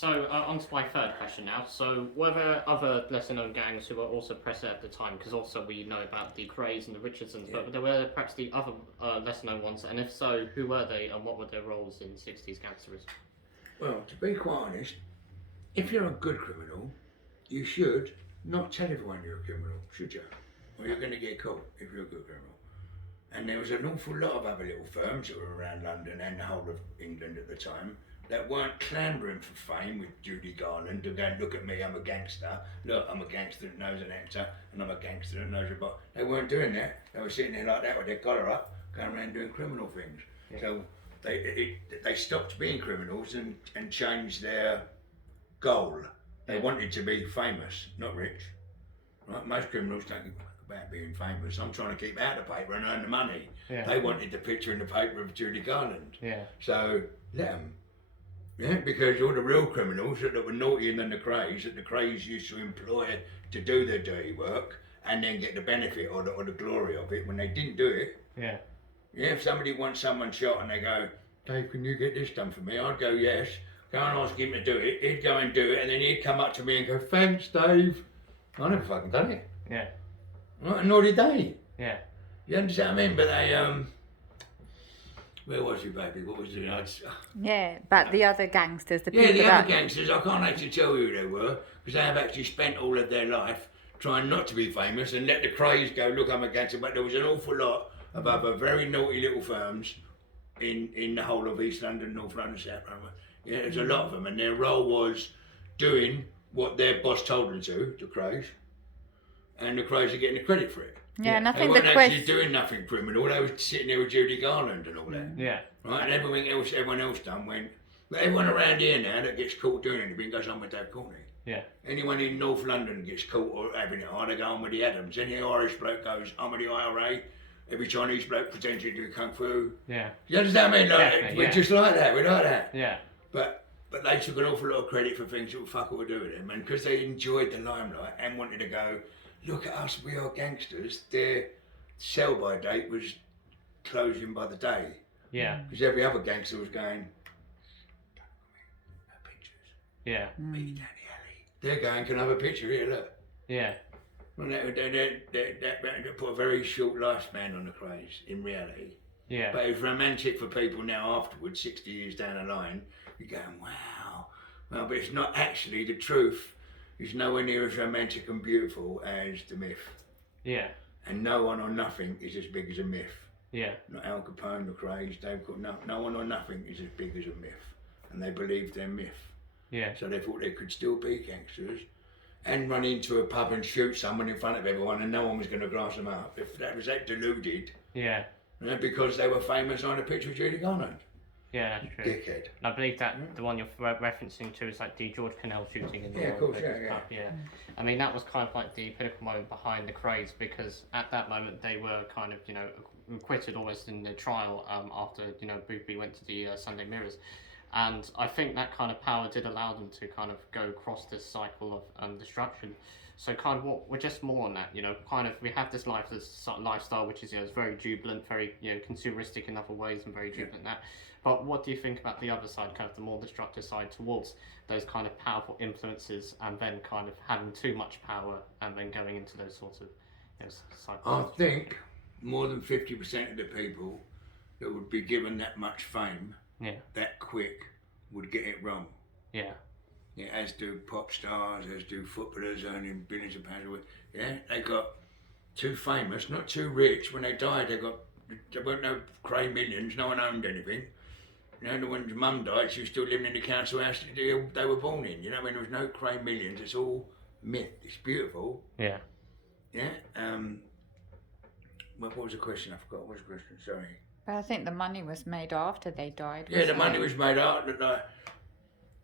So, on to my third question now. So, were there other lesser-known gangs who were also present at the time? Because also we know about the Crays and the Richardsons, but there were perhaps the other lesser-known ones, and if so, who were they, and what were their roles in 60s gangsterism? Well, to be quite honest, if you're a good criminal, you should not tell everyone you're a criminal, should you? Or you're going to get caught if you're a good criminal. And there was an awful lot of other little firms that were around London and the whole of England at the time that weren't clambering for fame with Judy Garland to go and look at me, I'm a gangster. Look, I'm a gangster that knows an actor, and I'm a gangster that knows a bot. They weren't doing that. They were sitting there like that with their collar up, going around doing criminal things. Yeah. So they stopped being criminals and changed their goal. They wanted to be famous, not rich. Right? Most criminals don't give a fuck about being famous. I'm trying to keep out of the paper and earn the money. Yeah. They wanted the picture in the paper of Judy Garland. Yeah. So let them. Yeah, because all the real criminals that were naughtier than the Crays, that the Crays used to employ to do their dirty work and then get the benefit or the glory of it when they didn't do it. Yeah. Yeah, if somebody wants someone shot and they go, Dave, can you get this done for me? I'd go, yes. Go and ask him to do it. He'd go and do it, and then he'd come up to me and go, thanks, Dave. I never fucking done it. Yeah. Right, and nor did they. Yeah. You understand what I mean? But they, where was you, baby? What was it? Yeah, but the other gangsters, the people yeah, the that... other gangsters, I can't actually tell you who they were, because they have actually spent all of their life trying not to be famous and let the Crays go, look, I'm a gangster. But there was an awful lot of other very naughty little firms in the whole of East London, North London, South London. Yeah, there's a lot of them, and their role was doing what their boss told them to, the Crays, and the Crays are getting the credit for it. Yeah, and I think they weren't actually doing nothing criminal. They were sitting there with Judy Garland and all that. Yeah. Right, and everyone else done went. But everyone around here now that gets caught doing anything goes on with Dave Courtney. Yeah. Anyone in North London gets caught or having it hard, they go on with the Adams. Any Irish bloke goes on with the IRA. Every Chinese bloke pretends to do kung fu. Yeah. You understand what I mean? Like, we're just like that. We're like that. Yeah. But they took an awful lot of credit for things that were fuck all to do with them, and because they enjoyed the limelight and wanted to go, look at us, we are gangsters. Their sell-by date was closing by the day. Yeah. Because every other gangster was going, no pictures. Yeah. Meet me down the alley. They're going, can I have a picture here? Look. Yeah. Well, that put a very short lifespan on the Crays in reality. Yeah. But it's romantic for people now afterwards, 60 years down the line. You're going, wow. Well, but it's not actually the truth. It's nowhere near as romantic and beautiful as the myth. Yeah. And no one or nothing is as big as a myth. Yeah. Not Al Capone, the Crays, Dave Courtney. No one or nothing is as big as a myth. And they believed their myth. Yeah. So they thought they could still be gangsters and run into a pub and shoot someone in front of everyone and no one was going to grass them up. If that was that deluded. Yeah. Because they were famous on a picture of Judy Garland. Yeah, that's true. Dickhead. And I believe that the one you're referencing to is like the George Connell shooting in the of course, yeah. I mean, that was kind of like the pinnacle moment behind the Crays, because at that moment they were kind of, acquitted almost in the trial after, Boothby went to the Sunday Mirrors. And I think that kind of power did allow them to kind of go across this cycle of destruction. So kind of we're just more on that, kind of we have this lifestyle which is is very jubilant, very consumeristic in other ways and very jubilant that. But what do you think about the other side, kind of the more destructive side towards those kind of powerful influences and then kind of having too much power and then going into those sorts of cycles? I think more than 50% of the people that would be given that much fame that quick would get it wrong. Yeah. Yeah, as do pop stars, as do footballers earning billions of pounds a week. Yeah, they got too famous, not too rich. When they died, there weren't no Cray millions, no one owned anything. When mum died, she was still living in the council house they were born in. When there was no Cray millions, it's all myth. It's beautiful. Yeah. Yeah. What was the question? I forgot. What was the question? Sorry. But I think the money was made after they died. Yeah, the money was made after.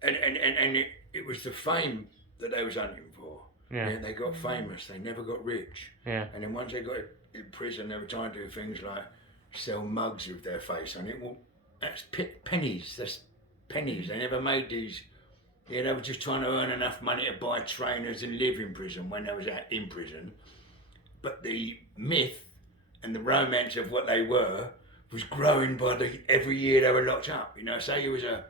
And it was the fame that they was hunting for. Yeah. They got famous. They never got rich. Yeah. And then once they got in prison, they were trying to do things like sell mugs with their face on it. Well, that's pennies. That's pennies. They never made these. Yeah, they were just trying to earn enough money to buy trainers and live in prison when they was in prison. But the myth and the romance of what they were was growing by every year they were locked up. Say you was a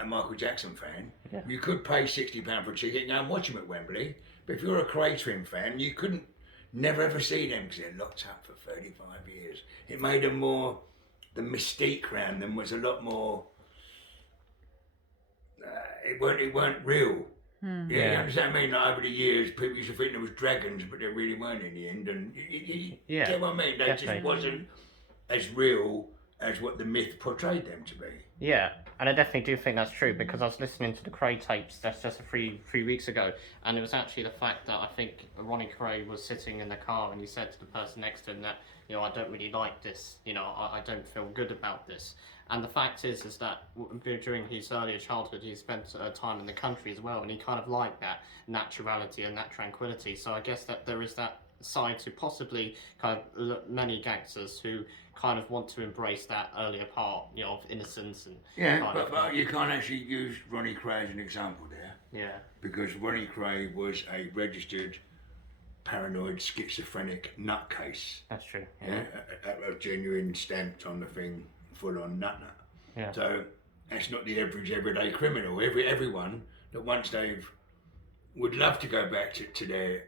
a Michael Jackson fan, Yeah. you could pay £60 for a ticket and go and watch him at Wembley. But if you're a Cray-Trim fan, you couldn't never ever see them because they're locked up for 35 years. It made them more. The mystique around them was a lot more. It weren't real. Yeah, Yeah. you understand what I mean? Like over the years, people used to think there was dragons, but there really weren't in the end. And you Yeah, get what I mean? They definitely. just wasn't as real as what the myth portrayed them to be. Yeah, and I definitely do think that's true because I was listening to the Cray tapes that's just three weeks ago, and it was actually the fact that I think Ronnie Cray was sitting in the car and he said to the person next to him that, you know, I don't really like this, you know, I don't feel good about this. And the fact is that during his earlier childhood, he spent time in the country as well, and he kind of liked that naturality and that tranquility. So I guess that there is that side to possibly kind of many gangsters who kind of want to embrace that earlier part, you know, of innocence and Yeah, kind of, but you can't actually use Ronnie Cray as an example there yeah, because Ronnie Cray was a registered paranoid schizophrenic nutcase. that's true. Yeah, a genuine stamped on the thing, full on nut. Yeah. So that's not the average everyday criminal. Everyone that once they've would love to go back to their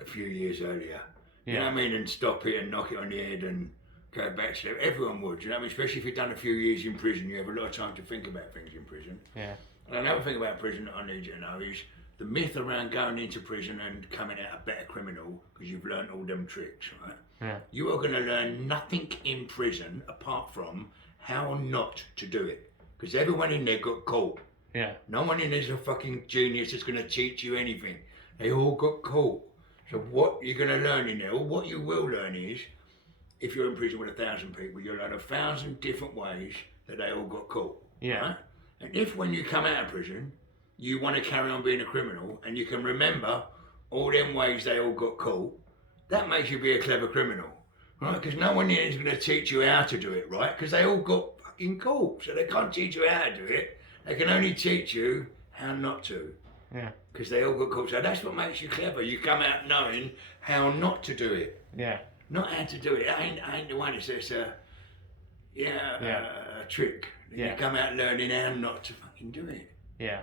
a few years earlier. You know what I mean? And stop it and knock it on the head and go back to them. Everyone would, you know what I mean? Especially if you've done a few years in prison, you have a lot of time to think about things in prison. Yeah. And another thing about prison that I need you to know is the myth around going into prison and coming out a better criminal because you've learned all them tricks, right? Yeah. You are going to learn nothing in prison apart from how not to do it. Because everyone in there got caught. Yeah. No one in there's a fucking genius that's going to teach you anything. They all got caught. So what you're going to learn in there, or what you will learn is, if you're in prison with 1,000 people, you'll learn 1,000 different ways that they all got caught. Yeah. Right? And if when you come out of prison, you want to carry on being a criminal, and you can remember all them ways they all got caught, that makes you be a clever criminal. Right? Because no one here is going to teach you how to do it, right? Because they all got fucking caught. So they can't teach you how to do it. They can only teach you how not to. Yeah. Because they all got caught. So that's what makes you clever. You come out knowing how not to do it. Yeah. Not how to do it. I ain't the one. It's a trick. Yeah. You come out learning how not to fucking do it. Yeah.